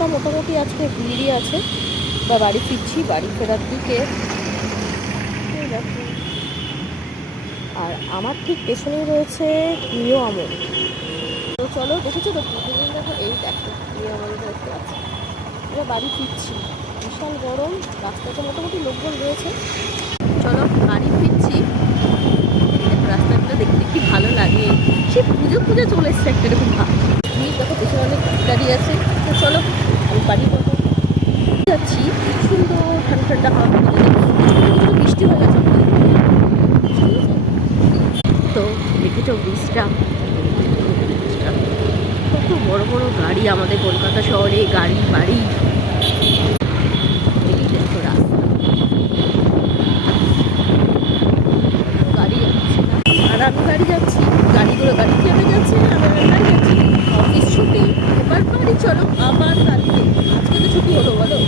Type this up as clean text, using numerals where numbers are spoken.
রাস্তা মোটামুটি আজকে ভিড়ই আছে, বা বাড়ি ফিরছি, বাড়ি ফেরার দিকে। আর আমার ঠিক পেছনেই রয়েছে নিউ আমল। তো চলো, দেখেছো তো দেখো, এই দেখো নিউ আমল দেখতে পাচ্ছি। এবার বাড়ি ফিরছি, বিশাল গরম, রাস্তাতে মোটামুটি লোকজন রয়েছে। চলো বাড়ি ফিরছি। দেখো রাস্তাটা দেখতে কি ভালো লাগে, সে পুজো পুজো চলে এসছে একটা এরকম ভাব। ভিড় দেখো, পেছনে অনেক দাঁড়িয়ে আছে। তো চলো আমি বাড়ির মতো যাচ্ছি। খুব সুন্দর ঠান্ডা ঠান্ডা হাওয়া, বৃষ্টি হয়ে গেছে। তো দেখেছো ব্রিজটা, কত বড় বড় গাড়ি আমাদের কলকাতা শহরে, গাড়ি বাড়ি। এই দেখো রাস্তা, গাড়ি যাচ্ছে আর আমি গাড়ি যাচ্ছি, গাড়িগুলো গাড়ি চেপে যাচ্ছে, আমি গাড়ি যাচ্ছি। অফিস ছুটি, এবার বাড়ি চলো আবার কালকে। আজকে তো ছুটি হলো বলো।